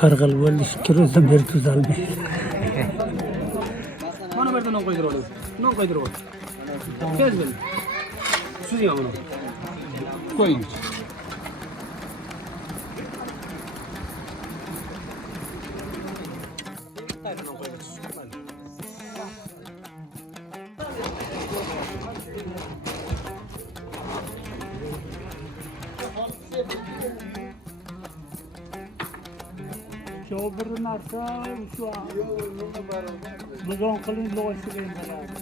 Qarg'al bo'ldi, fikr o'zim ber tuzalmaydi. Mana bu yerda non qo'ydirib olamiz. Non qo'ydirib ol. Tez bo'l. Suzing buni. Qo'ying. Bir narsa shu buzon qiling lo'shiga bo'ladi.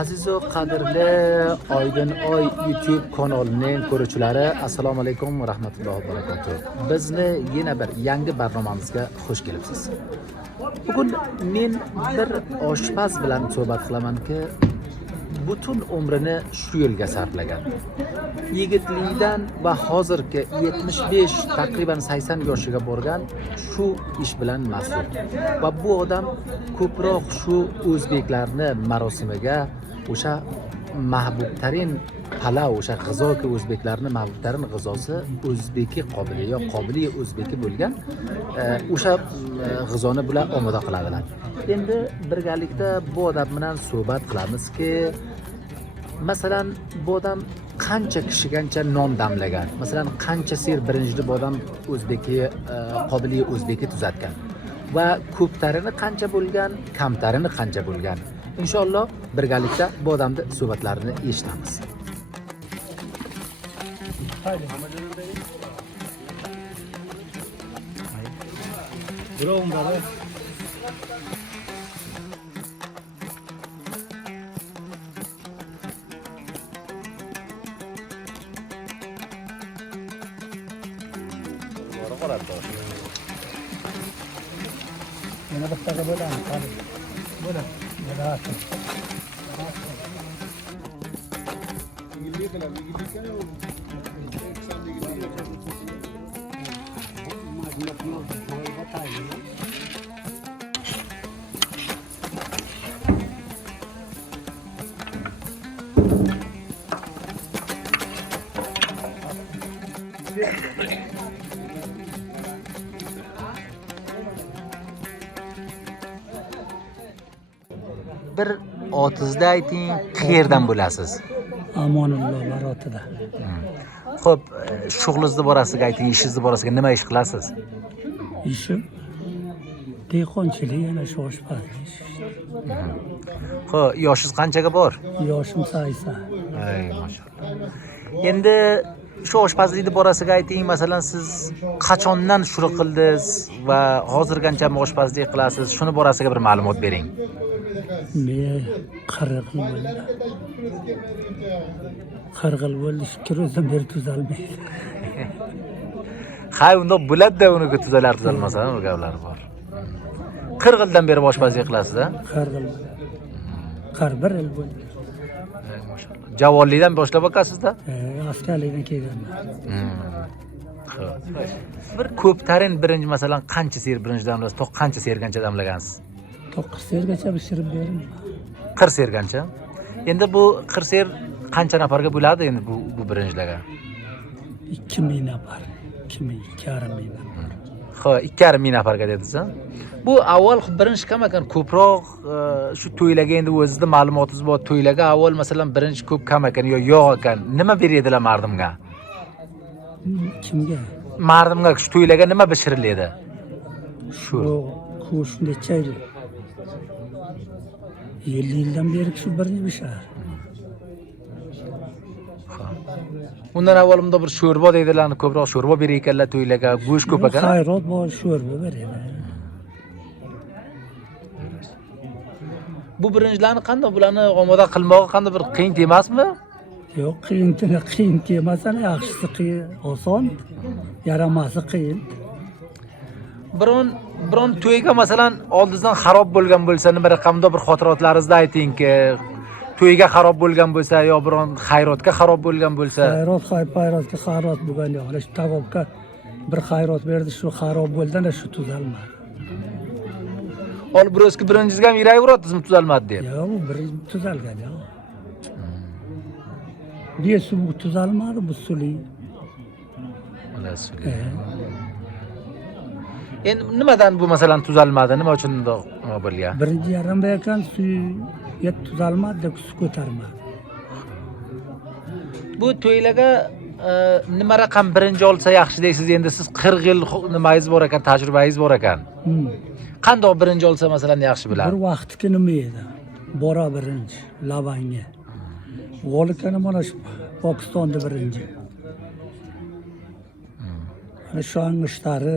Aziz va qadrli Oydin Oy YouTube kanalining ko'ruvchilari, assalomu alaykum va rahmatullohi va barakatuh. Bizni yana bir yangi barnomamizga xush kelibsiz. Bugun men bir oshpaz bilan suhbat qilamanki, butun umrini shu yo'lga sarflagan. Yigitlikdan va hozirgi 75 taqriban 80 yoshiga borgan shu ish bilan mas'ul. Va bu odam ko'proq shu o'zbeklarni marosimiga o'sha mahbubtarin palav, o'sha g'izoki o'zbeklarni mahbubtarin g'izosi o'zbeki qobili yo qobili o'zbeki bo'lgan o'sha g'izoni bilan omoda qiladilar. Endi birgalikda bu odam bilan suhbat qilamizki, masalan bu odam qancha kishigancha non damlagan, masalan qancha ser birinchida bu odam o'zbeki qobili o'zbeki tuzatgan va ko'ptarini qancha bo'lgan, kamtarini qancha bo'lgan. İnşallah birgalikda bu odamni suhbatlarini eshitamiz. Yana bittaga bo'ladi. Bo'ladi. Bir otizda ayting, qayerdan bo'lasiz? Amonulloh barotida. Xo'p, shug'lingizni borasiga ayting, ishingizni borasiga nima ish qilasiz? Ishim dehqonchilik, yana shu oshpazlik. Xo'p, yoshingiz qanchaga bor? Yoshim 80. Ay, maşallah. Endi shu oshpazlikni borasiga ayting, masalan siz qachondan shuni qildingiz va hozir qancha oshpazlik qilasiz? Shuni borasiga bir ma'lumot bering. Men 40 yil bo'ldi. 40 yil bo'ldi, fikr o'zim ber tuzalmaydi. Hay, unda bo'ladi-da, uni tuzalar tuzalmasa, u gaplar bor. 40 yildan beri oshpazlik qilasiz-a? 40 yil. 41 yil bo'ldi. Maşallah. Javonlikdan boshlab ekansiz-da? Askarlikdan kelganman. Bir ko'ptarin birinchi masalan qancha ser birinchi damlasiz, to'q qancha sergancha damlagansiz? 9 sergacha pishirib beraman. 40 sergancha. Endi bu 40 ser qancha nafarga bo'ladi endi bu birinchilarga? 2000 nafar. 2,5 ming nafar. Xo'p, 2,5 ming nafarga dedingiz-a? Bu avval birinchi kam ekan, ko'proq shu to'ylarga endi o'zingizning ma'lumotingiz bor, to'ylarga avval masalan birinchi ko'p kam ekan yo yo'q ekan. Nima beradilar mardimga? Kimga? mardimga shu to'ylarga nima pishiriladi? Shu go'sht necha yil? 50 yildan beri shu birinchi pishar. Undan avval bunda bir sho'rva deydilar, ko'proq sho'rva berar ekanlar to'ylarga, go'sht ko'p ekan. Xayrot bor, sho'rva beradi. Bu birinchilarni qanday bularni omoda qilmog'i qanday bir qiyin emasmi? Yo'q, qiyin emas, yaxshisi qiyin, oson, yaramasi qiyin. Biron to'yga masalan oldingizdan xarob bo'lgan bo'lsa, nima raqamda bir xotirotlaringizni aytingki, to'yga xarob bo'lgan bo'lsa yo biron xayrotga xarob bo'lgan bo'lsa. Xayrotga xarob bo'lgan yo'q. Shu tavobga bir xayrot berdi, shu xarob bo'ldi-da shu tuzalmadi. Ol biroski birinchisiga ham yuraveradingizmi tuzalmadi deb? Yo'q, bu birinchi tuzalgan yo'q. Bu tuzalmadi, bu suli. Mana suli. Endi nimadan bu masalan tuzalmadi? Nima uchun bundoq bo'lgan? Birinchi yaramda ekan suv tuzalmadi, deb suv ko'tarmadi. Bu to'ylarga nima raqam birinchi olsa yaxshi deysiz? Endi siz 40 yil nimangiz bor ekan, tajribangiz bor ekan. Qandoq birinchi olsa masalan yaxshi bo'ladi? Bir vaqtki nima edi? Bora birinchi, Lavanga. G'olibkani mana shu Pokistonda birinchi. Ana shu ang'ishlari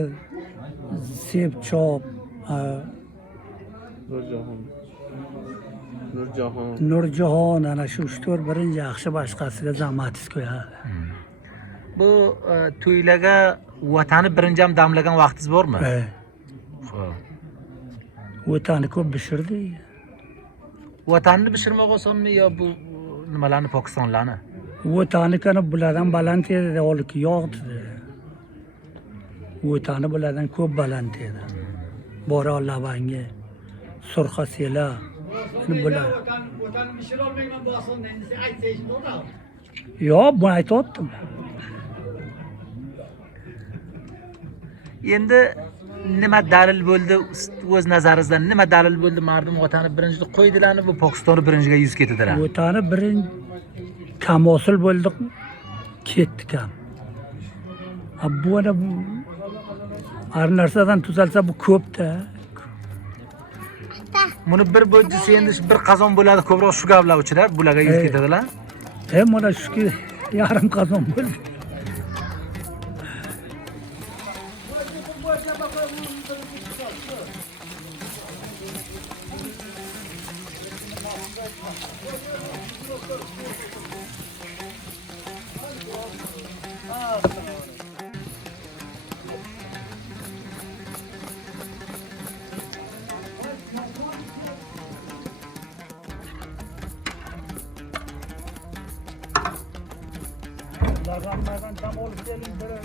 Sepchop, Nurjahon ana shu 3-4 birinchi yaxshi, boshqasiga zahmatsiz qo'yadi. Bu to'ylarga vatani birinchi ham damlagan vaqtingiz bormi? Vatani ko'p pishirdi. Vatanni pishirmoq osonmi yo bu nimalarni Pokistonlarni? Vatanikani bulardan baland edi, olib yo'qdi. Vatani bulardan ko'p baland edi. Bora Lavanga, Surxasela, bular. Vatani pishira olmayman bu asonda, endi aytsangiz bo'ladi. Yo'q, bu aytdim. Endi nima dalil bo'ldi o'z nazaringizdan? Nima dalil bo'ldi mardim vatani birinchi qo'ydilarni, bu Pokistonni birinchiga yuz ketdilar? Vatani birinchi kamosil bo'ldi, ketdik ham. Bu ana bu har narsadan tuzalsa bu ko'p-da. Buni bir bo'jisi endi bir qozon bo'ladi, ko'proq shu gaplar uchida bularga yuz ketadilar. Mana shuki yarim qozon bo'ldi. Laganlardan tam olup gelin böyle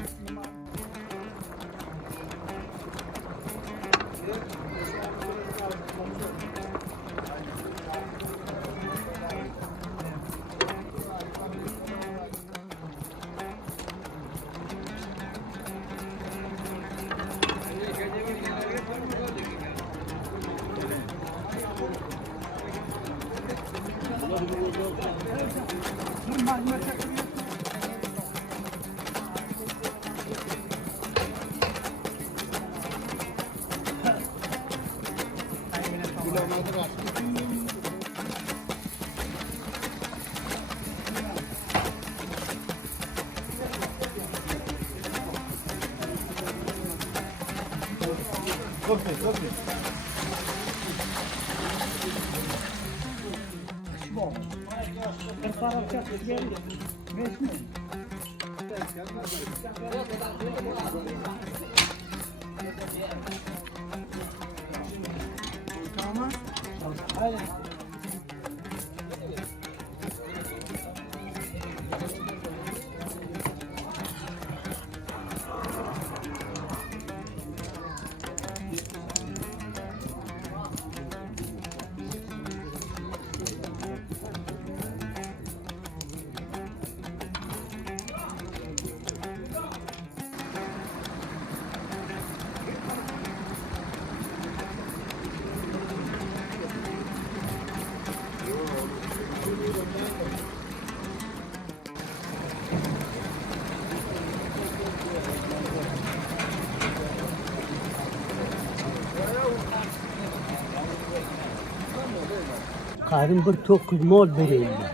Qarın bir 9 mol verirler.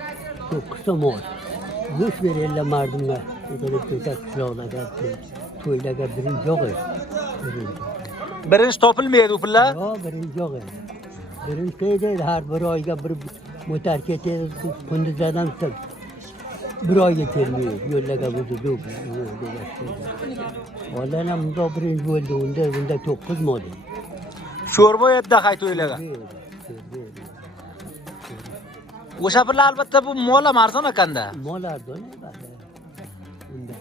9 mol. Yuş verirler mardımga. Böyle kötek kışlalarga, to'ylarga birinchi yo'q edi. Birinchi topilmaydi u pullar. Yo'q, birinchi yo'q edi. Birinchi deydi, har bir oyga bir motor ketadi, kunduzlardan tutib. Bir oyga kelmaydi, yo'llarga buzib. Olam bundoq birinchi bo'ldi, unda 9 mol edi. Sho'rva yetdi hay to'ylarga. O'sha pullar albatta bu mo'l arzon ekanda. Mol arzon edi. Unda.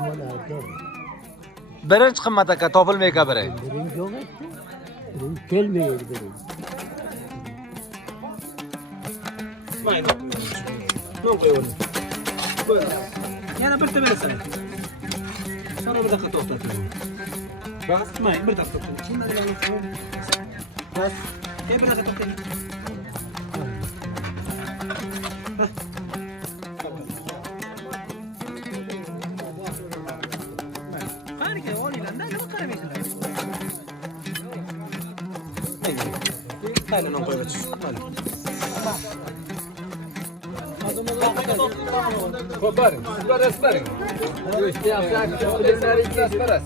Mol arzon. Birinchi qimmat aka topilmaydi biri. Birinchi yo'q edi. Birinchi kelmaydi birinchi. Mayli. Non qo'yaverdim. Qo'y. Yana bitta berasan. Sonra bir dakika to'xtating. Bas, mayli, bir dakika to'xtating. Bas. Bir dakika to'xtating. Qaniga olinglar, nima qaramaysizlar? Mayli, non qo'yib o'tish. Mayli. Koparin, sizlar esmerin. Bu işte yapacak, bilimleri iki esmer